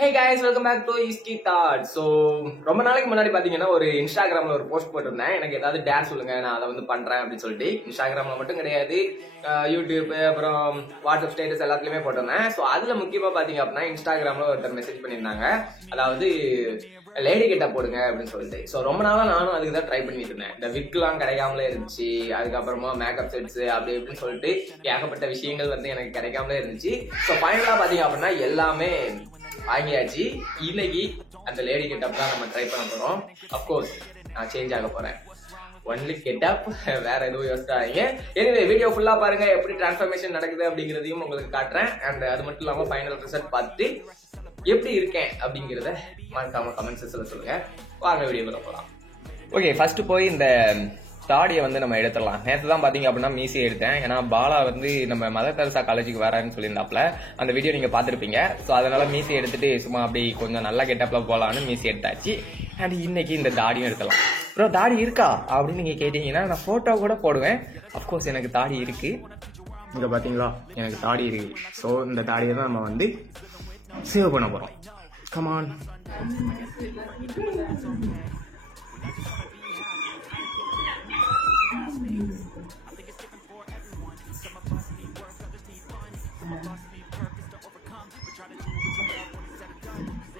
Hey guys, welcome back to Iski Thoughts. So, ரொம்ப நாளைக்கு முன்னாடி பாத்தீங்கன்னா ஒரு இன்ஸ்டாகிராம்ல ஒரு போஸ்ட் போட்டிருந்தேன். எனக்கு ஏதாவது டேர் சொல்லுங்க, நான் அதை வந்து பண்றேன் அப்படின்னு சொல்லிட்டு. இன்ஸ்டாகிராம்ல மட்டும் கிடையாது, யூடியூப் அப்புறம் வாட்ஸ்அப் ஸ்டேட்டஸ் எல்லாத்துலயுமே போட்டிருந்தேன். ஸோ அதுல முக்கியமா பாத்தீங்க அப்படின்னா இன்ஸ்டாகிராம்ல ஒருத்தர் மெசேஜ் பண்ணியிருந்தாங்க. அதாவது லேடி கிட்ட போடுங்க அப்படின்னு சொல்லிட்டு. ஸோ ரொம்ப நாளா நானும் அதுக்கு தான் ட்ரை பண்ணிட்டு இருந்தேன். இந்த விக்லாம் கிடைக்காமலே இருந்துச்சு, அதுக்கப்புறமா மேக்கப் செட்ஸ் அப்படி இப்படின்னு சொல்லிட்டு ஏகப்பட்ட விஷயங்கள் வந்து எனக்கு கிடைக்காமலே இருந்துச்சு. ஸோ ஃபைனலா பாத்தீங்க அப்படின்னா எல்லாமே வாங்கியாச்சு. இன்னைக்கு அந்த லேடி கெட்டப் தான் நம்ம ட்ரை பண்ண போறோம். அப்கோர்ஸ் நான் சேஞ்ச் ஆக போறேன். ஒன்லி கெட்டப், வேற எதுவும் யோசிக்காதீங்க. எனிவே வீடியோ ஃபுல்லா பாருங்க, எப்படி டிரான்ஸ்ஃபர்மேஷன் நடக்குது அப்படிங்கிறதையும் உங்களுக்கு காட்டுறேன். அண்ட் அது மட்டும் இல்லாம ஃபைனல் ரிசல்ட் பார்த்துட்டு எப்படி இருக்கேன் அப்படிங்கிறத மறக்காம கமெண்ட் செக்ஷன்ல சொல்லுங்க. வாங்க வீடியோக்குள்ள போலாம். ஓகே, ஃபர்ஸ்ட் போய் இந்த தாடியை வந்து நம்ம எடுத்துடலாம். நேற்று தான் பாத்தீங்க அப்படின்னா மீசி எடுத்தேன். ஏன்னா பாலா வந்து நம்ம மதர் தெரசா காலேஜுக்கு வரான்னு சொல்லியிருந்தாப்ல, அந்த வீடியோ நீங்க பாத்துருப்பீங்க. ஸோ அதனால மீசி எடுத்துட்டு சும்மா அப்படி கொஞ்சம் நல்ல கெட்டப்ல போலான்னு மீசி எடுத்தாச்சு. அண்ட் இன்னைக்கு இந்த தாடியும் எடுத்துலாம். ப்ரோ தாடி இருக்கா அப்படின்னு நீங்க கேட்டீங்கன்னா நான் போட்டோ கூட போடுவேன். அப்கோர்ஸ் எனக்கு தாடி இருக்கு, இங்க பாத்தீங்களா எனக்கு தாடி இருக்கு. ஸோ இந்த தாடியை தான் நம்ம வந்து சேவ் பண்ண போறோம். கமான்.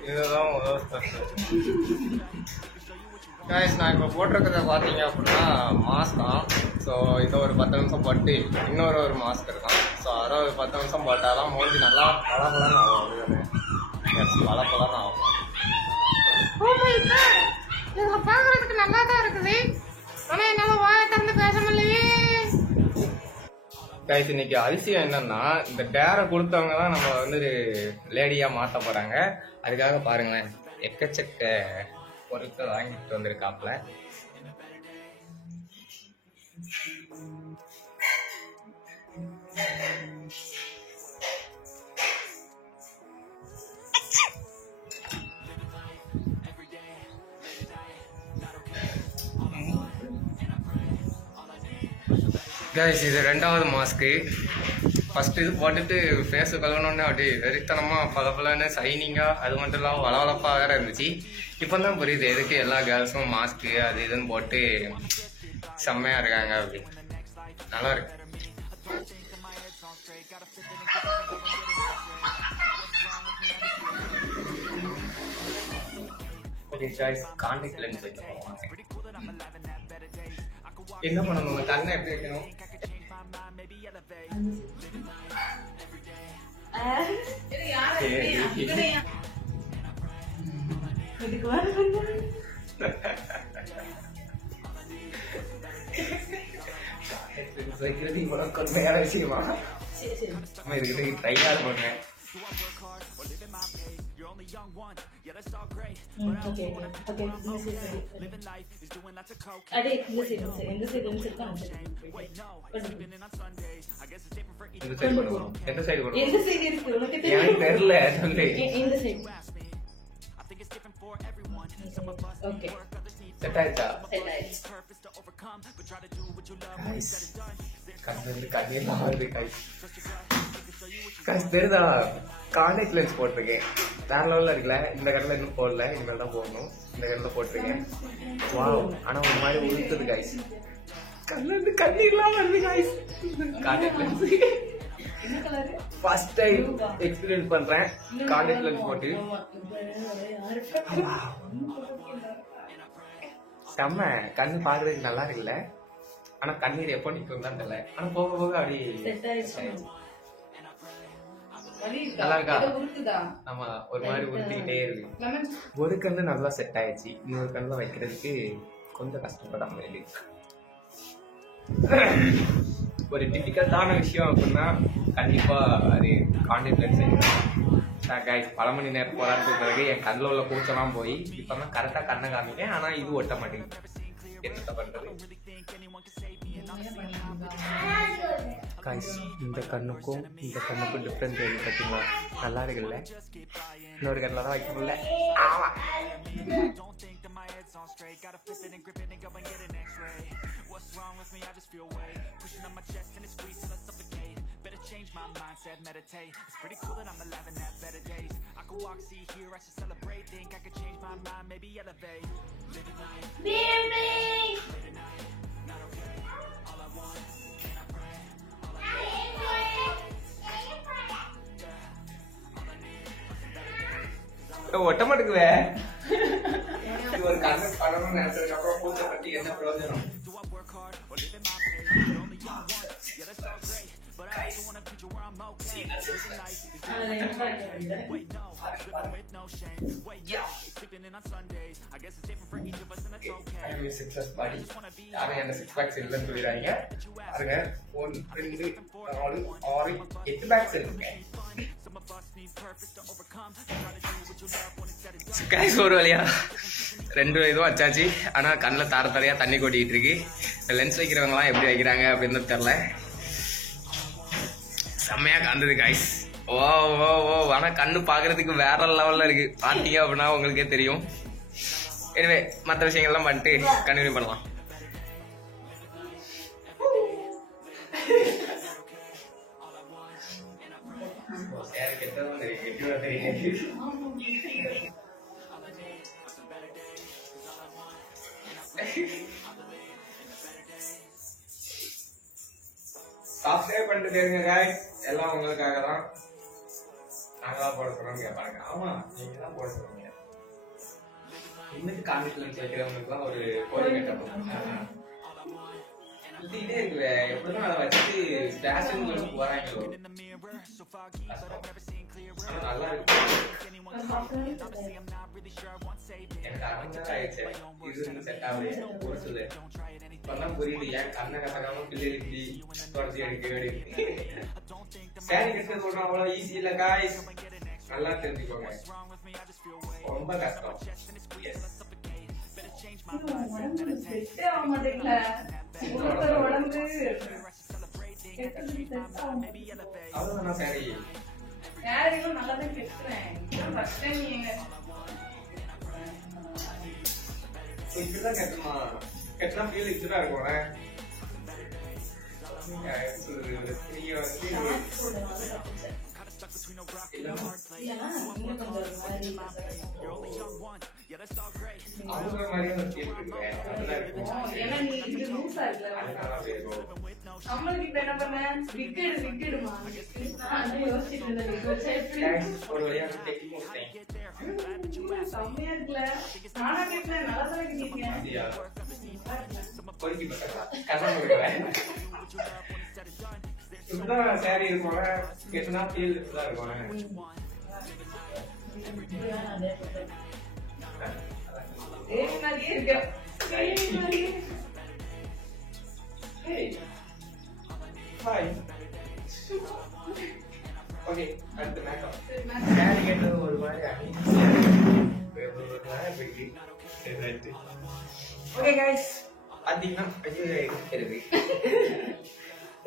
இதுதான் நான் இப்போ போட்டிருக்கிறத பார்த்தீங்க அப்படின்னா மாஸ்க் தான். ஸோ இதை ஒரு 10 நிமிஷம் போட்டு இன்னொரு மாஸ்க் இருக்கான். ஸோ அதை ஒரு 10 நிமிஷம் போட்டாதான் மூஞ்சி நல்லா பலப்பலன்னு ஆகும். எஸ், பலப்பலன்னு ஆகும். இதில் பார்க்கறதுக்கு நல்லா தான் இருக்குது, ஆனால் என்னால் வாயை திறந்து பேச முடியலையே. கைஸ், இன்னைக்கு அதிசயம் என்னன்னா இந்த டேரை கொடுத்தவங்க தான் நம்ம வந்து லேடியா மாற்ற போறாங்க. அதுக்காக பாருங்களேன், எக்கச்சக்க பொருட்கள் வாங்கிட்டு வந்திருக்காப்ல. கைஸ், இது 2வது மாஸ்க்கு. ஃபர்ஸ்ட் இது போட்டுட்டு ஃபேஸு கழுவணுன்னு அப்படி வெறித்தனமாக பலன்னு சைனிங்காக, அது மட்டும் இல்லாமல் வளவளப்பாக வேற இருந்துச்சு. இப்போ தான் புரியுது எதுக்கு எல்லா கேர்ள்ஸும் மாஸ்க்கு அது இதுன்னு போட்டு செம்மையாக இருக்காங்க. அப்படி நல்லா இருக்கு. ஓகே சாய்ஸ், கான்டாக்ட் லென்ஸ் வைக்க போவாங்க. என்ன பண்ணணும், உங்க கண்ணை எப்படி வைக்கணும்? வைக்கிறது இவ்வளவு கொடுமையான விஷயமா? நம்ம இதுக்கிட்ட ட்ரையா இருப்பாங்க. எந்த சைடு எனக்கு தெரியல. செட் ஆயிடுச்சா? கண்ணெல்லாம் வருது. தெரியுதா, கான்டாக்ட் லென்ஸ் போட்டிருக்கேன். வேற லெவல்ல இருக்குல்ல. இந்த கண்ணில் இன்னும் போடல, இனிமேல் தான் போடணும். இந்த கண்ணில் போட்டிருக்கேன். வாவ், ஆனா ஒரு மாதிரி உழுத்துது கைஸ். கண்ணு கண்ணீர்லாம் வருது guys. Contact lens first time experience பண்றேன் கான்டாக்ட் லென்ஸ் போட்டு. செம்ம, கண்ணு பாக்குறதுக்கு நல்லா இருக்குல்ல. ஆனா கண்ணீர் எப்போ நிற்கும் தான் தெரியல. ஆனா போக போக அப்படி நல்லா இருக்கா? ஆமா, ஒரு மாதிரி உறுத்திக்கிட்டே இருக்கு. ஒரு கண்ணு நல்லா செட் ஆயிடுச்சு, இன்னொரு கண்ணுல வைக்கிறதுக்கு கொஞ்சம் கஷ்டப்பட மாதிரி. ஒரு டிஃபிகல்ட்டான விஷயம் அப்படின்னா கண்டிப்பா அது கான்டாக்ட் லென்ஸ். பல மணி நேரம் போராட்டு பிறகு என் கண்ணில் உள்ள கூச்சலாம் போய் இப்பதான் கரெக்டா கண்ணை காமிட்டேன். ஆனா இது ஒட்ட மாட்டேங்குது. என்னத்த பண்றது? இந்த கண்ணுக்கும் இந்த கண்ணுக்கும் டிஃப்ரெண்ட் தெரியும் பார்த்தீங்களா? நல்லா இருக்குல்ல. இன்னொரு கண்ணில் தான் வைக்க முடியல. What's wrong with me? I just feel weight pushing on my chest and it squeezes till I suffocate. better change my mindset, meditate. It's pretty cool that I'm alive and have better days. I could walk, see, hear, I should celebrate. Think I could change my mind, maybe elevate. Living life, late at night, not okay. All I want, and I pray. All I need, yeah. All I need are some better days. ஒட்ட மாட்டுக்குவே ஒரு கண்ணு படணும் நினைச்சதுக்கு அப்புறம் பூச்சை பத்தி என்ன பிரயோஜனம்? Do I work hard or live in my pace? You're only young once, yeah that's all great. But I also want a future where I'm okay. Living life is wait no, living with no shame. Wait no, sleeping in on Sundays. I guess it's different for each of us and that's okay. I mean success body. யாரும் என்ன 6 packs இல்லைன்னு சொல்லிடுறாங்க. பாருங்க 1 2 4 6 8 packs இருக்குங்க. Guys ஒரு வழியா 2 இதுவும் வச்சாச்சு. ஆனா கண்ணில் தாரத்தாரையா தண்ணி கொட்டிக்கிட்டு இருக்கு. லென்ஸ் வைக்கிறவங்கலாம் எப்படி வைக்கிறாங்க அப்படின்னு தெரியல. செம்மையா காந்தது கைஸ். ஓ ஓ ஓ ஆனா கண்ணு பாக்குறதுக்கு வேற லெவல்ல இருக்கு. பாத்தீங்க அப்படின்னா உங்களுக்கே தெரியும். எனவே மற்ற விஷயங்கள்லாம் பண்ணிட்டு கண்டினியூ பண்ணலாம். சப்ஸ்கிரைப் பண்ணிட்டு பேருங்க guys. எல்லாம் உங்களுக்காக தான். நாங்களாம் போட சொல்றோம்னு கேட்பாங்க. ஆமா நீங்க தான் போட சொல்றீங்க. இன்னைக்கு கான்ஃபிடன்ஸ் வைக்கிறவங்களுக்கு தான் ஒரு கோடி கட்டணும். இதே இருக்குல்ல எப்படிதான் அதை வச்சு ஸ்டேஷன் வராங்களோ நல்லா இருக்கு. எனக்கு அரங்கா ஆயிடுச்சு. இது செட் ஆகுது ஒரு சொல்லு இப்பதான் புரியுது ஏன் கண்ணை கசக்காம பிள்ளைகள் இப்படி தொடர்ச்சி எடுக்க சாரி கட்ட சொல்றோம். அவ்வளவு ஈஸி இல்ல காய்ஸ், நல்லா தெரிஞ்சுக்கோங்க. ரொம்ப கஷ்டம். அவ்வளவுதான் சரி. நல்லாதான் கெட்டுறேன். இப்படிதான் கட்டணுமா? கட்டினா ஃபீல் இப்படிதான் இருக்கும். அவங்க மாதிரியும் ஒரு வழியா இப்படிதான் சாரி இருக்கும். கெட்டினா ஃபீல் இப்படிதான் இருக்கும். ஓகே அடுத்த மேக்கப் சாரி கேட்டது ஒரு மாதிரி ஓகே கைஸ் பாத்தீங்கன்னா இருக்கு.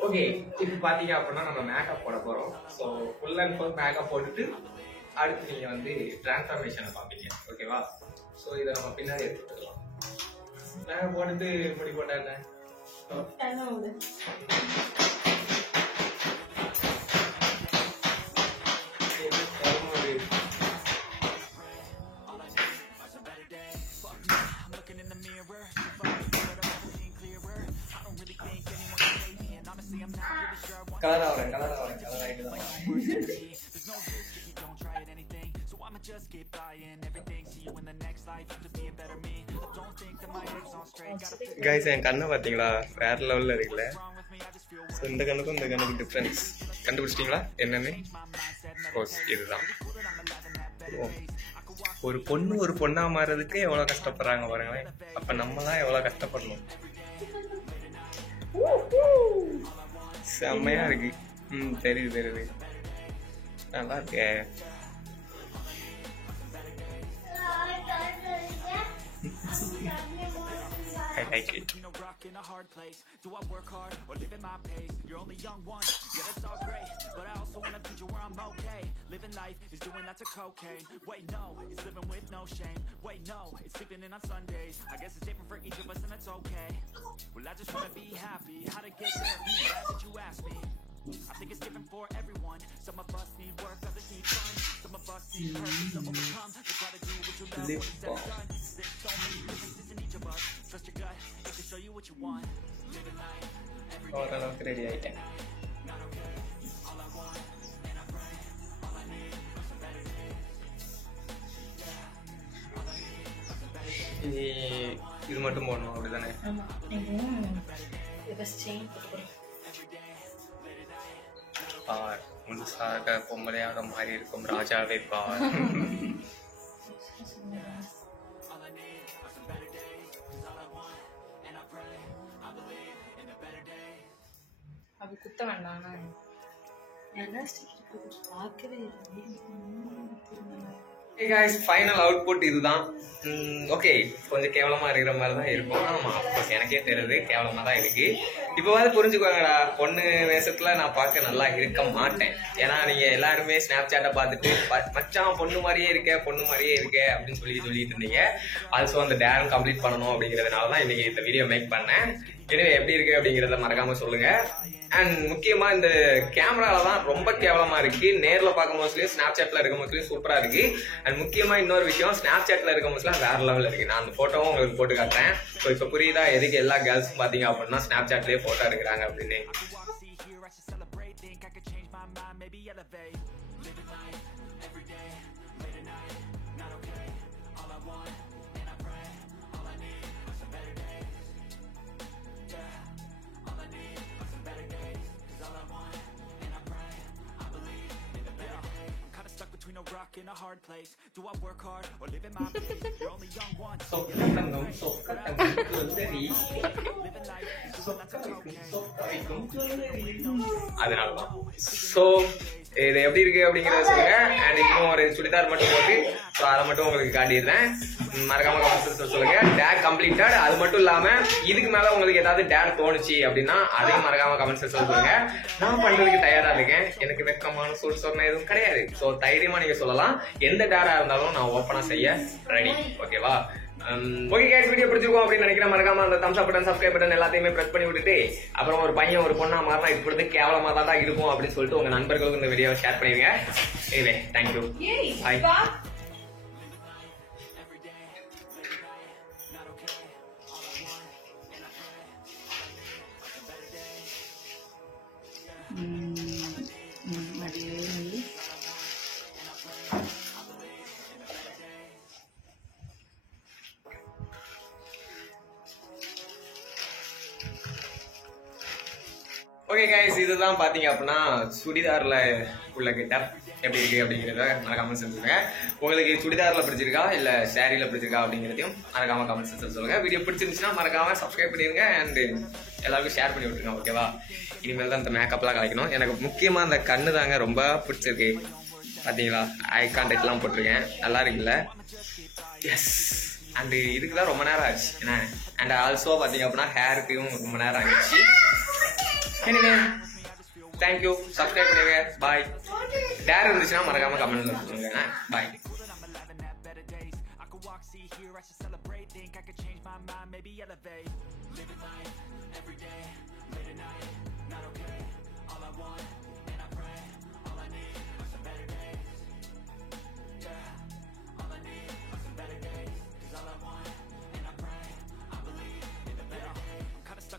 ஓகே இப்போ பாத்தீங்க அப்படின்னா நம்ம மேக்கப் போட போறோம். So full and full makeup போட்டுட்டு அடுத்து நீங்க வந்து டிரான்ஸ்ஃபர்மேஷனை பார்ப்பீங்க. ஓகேவா? ஸோ இதை நம்ம பின்னாடி எடுத்துக்கலாம். மேக்கப் போட்டுட்டு முடி போட்டா என்ன கலர் ஆகிறேன் கலர் ஆகிட்டு தான். கைஸ் என் கண்ணை பார்த்தீங்களா வேற லெவலில் இருக்குல்ல. ஸோ இந்த கண்ணுக்கும் இந்த கண்ணுக்கும் டிஃப்ரென்ஸ் கண்டுபிடிச்சிட்டிங்களா என்னன்னு? கோர்ஸ் இதுதான். ஒரு பொண்ணு ஒரு பொண்ணா மாறதுக்கு எவ்வளோ கஷ்டப்படுறாங்க பாருங்களேன். அப்போ நம்மலாம் எவ்வளோ கஷ்டப்படணும். செம்மையா இருக்கு. தெரியுது நல்லா இருக்கே. I like it. In a hard place, do I work hard or live in my pace? You're only young once, yeah that's all great, but I also want a future where I'm okay. Living life is doing lots of cocaine. Wait no, it's living with no shame. Wait no, it's sleeping in on Sundays. I guess it's different for each of us and that's okay. Well I just wanna be happy. How to get there? Glad that you asked me. I think it's different for everyone. Some of us need work, others need fun. Some of us need purpose to overcome. So try to do what you love when it's said and done. There's so many differences in each of us. Trust your gut, it can show you what you want. Live a life, every day. ஓரளவுக்கு ready ஆயிட்டேன். Not okay, all I want, and I pray. All I need are some better days. Yeah, all I need are some better days. இது மட்டும் போடணும் அப்படிதானே? ஆமா first chain போட்டுக்கணும். பார் முழுசாக பொம்பளையாக மாறி இருக்கும் ராஜாவே பார். All I need are some better days. 'Cause all I want, and I pray, I believe in the better days. அது குத்த வேண்டாம். என்ன ஸ்டிக்கர் பார்க்கவே இல்லை. Hey guys, ஃபைனல் அவுட்புட் இதுதான். ஓகே, கொஞ்சம் கேவலமா இருக்கிற மாதிரி தான் இருக்கும். ஆமா, அப்கோர்ஸ் எனக்கே தெரியுது கேவலமா தான் இருக்கு. இப்போவாது புரிஞ்சுக்கோங்கடா, பொண்ணு வேஷத்துல நான் பார்க்க நல்லா இருக்க மாட்டேன். ஏன்னா நீங்க எல்லாருமே ஸ்னாப் சாட்டை பார்த்துட்டு மச்சான் பொண்ணு மாதிரியே இருக்க அப்படின்னு சொல்லிட்டு இருந்தீங்க. ஆல்சோ அந்த டேரும் கம்ப்ளீட் பண்ணணும் அப்படிங்கிறதுனால தான் இன்னைக்கு இந்த வீடியோ மேக் பண்ணேன். எனவே எப்படி இருக்கு அப்படிங்கிறத மறக்காம சொல்லுங்க. அண்ட் முக்கியமா இந்த கேமரால தான் ரொம்ப கேவலமா இருக்கு. நேர்ல பார்க்கும் போதுலயும் ஸ்னாப் சாட்ல இருக்கும் போதுலயும் சூப்பரா இருக்கு. அண்ட் முக்கியமா இன்னொரு விஷயம், ஸ்னாப் சாட்ல இருக்கும் போதுலாம் வேற லெவல்ல இருக்கு. நான் அந்த போட்டோவும் உங்களுக்கு போட்டு காட்டுறேன். ஸோ இப்போ புரியுதா எதுக்கு எல்லா கேர்ள்ஸும் பாத்தீங்க அப்படின்னா ஸ்னாப் சாட்லயே போட்டோ எடுக்கிறாங்க அப்படின்னு. between a rock and a hard place. Do I work hard or live in my pace? You're only young once. அதனாலதான். ஸோ இது எப்படி இருக்கு அப்படிங்கறத சொல்லுங்க. அண்ட் இன்னும் ஒரு சுடிதார் மட்டும் போட்டு அதை மட்டும் உங்களுக்கு காட்டிடுறேன். மறக்காம கமெண்ட்ஸ் சொல்லுங்க. Date completed. அது மட்டும் இல்லாம இதுக்கு மேல உங்களுக்கு ஏதாவது டேட் தோணுச்சு அப்படின்னா அதையும் மறக்காம கமெண்ட்ஸ் சொல்லுங்க. நான் பண்றதுக்கு தயாரா இருக்கேன். எனக்கு வெக்கமான சூழ் சொன்ன எதுவும் கிடையாது. ஸோ தைரியமா நீங்க சொல்லலாம். எந்த டேடா இருந்தாலும் நான் ஓப்பனா செய்ய ரெடி. ஓகேவா? ஓகே गाइस, வீடியோ பிடிச்சிருக்கும் அப்படின்னு நினைக்கிறேன். மறக்காம அந்த தம்ஸ் அப் பட்டன், சப்ஸ்கிரைப் பட்டன் எல்லாத்தையுமே பிரஸ் பண்ணி விட்டுட்டு, அப்புறம் ஒரு பையன் ஒரு பொண்ணா மாறினா இப்படி கேவலமா தான் இருக்கும் அப்படின்னு சொல்லிட்டு உங்க நண்பர்களுக்கு இந்த வீடியோவை ஷேர் பண்ணிடுங்க. Anyway, thank you. Bye. Okay guys, இதுதான் பாத்தீங்க அப்படின்னா சுடிதார்ல உள்ள கெட்டப் எப்படி இருக்கு அப்படிங்கறத மறக்காம சொல்லுங்க. உங்களுக்கு சுடிதார்ல பிடிச்சிருக்கா இல்ல சாரியில பிடிச்சிருக்கா அப்படிங்கறதையும் மறக்காம கமெண்ட்ஸ் சொல்லுங்க. வீடியோ பிடிச்சிருந்துச்சுன்னா மறக்காம சப்ஸ்கிரைப் பண்ணிருங்க அண்ட் எல்லாருக்கும் ஷேர் பண்ணி விட்டுருங்க. ஓகேவா? இனிமேல் தான் இந்த மேக்கப்லாம் கலைக்கணும். எனக்கு முக்கியமா அந்த கண்ணு தாங்க ரொம்ப பிடிச்சிருக்கு. பாத்தீங்களா, ஐ கான்டாக்ட் எல்லாம் போட்டிருக்கேன். நல்லா இருக்குல்ல? எஸ். அண்ட் இதுக்குதான் ரொம்ப நேரம் ஆச்சு. என்ன அண்ட் ஆல்சோ பாத்தீங்க அப்படின்னா ஹேருக்கும் ரொம்ப நேரம் ஆயிடுச்சு. Anyway, thank you. சப்ஸ்கிரைப் பண்ணுங்க. பாய். டேர் இருந்துச்சுன்னா மறக்காம கமெண்ட்ல சொல்லுங்க. பாய்.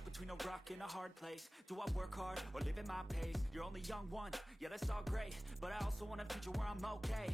Between a rock and a hard place. Do I work hard or live in my pace? You're only young once, yeah, that's all great, but I also want a future where I'm okay.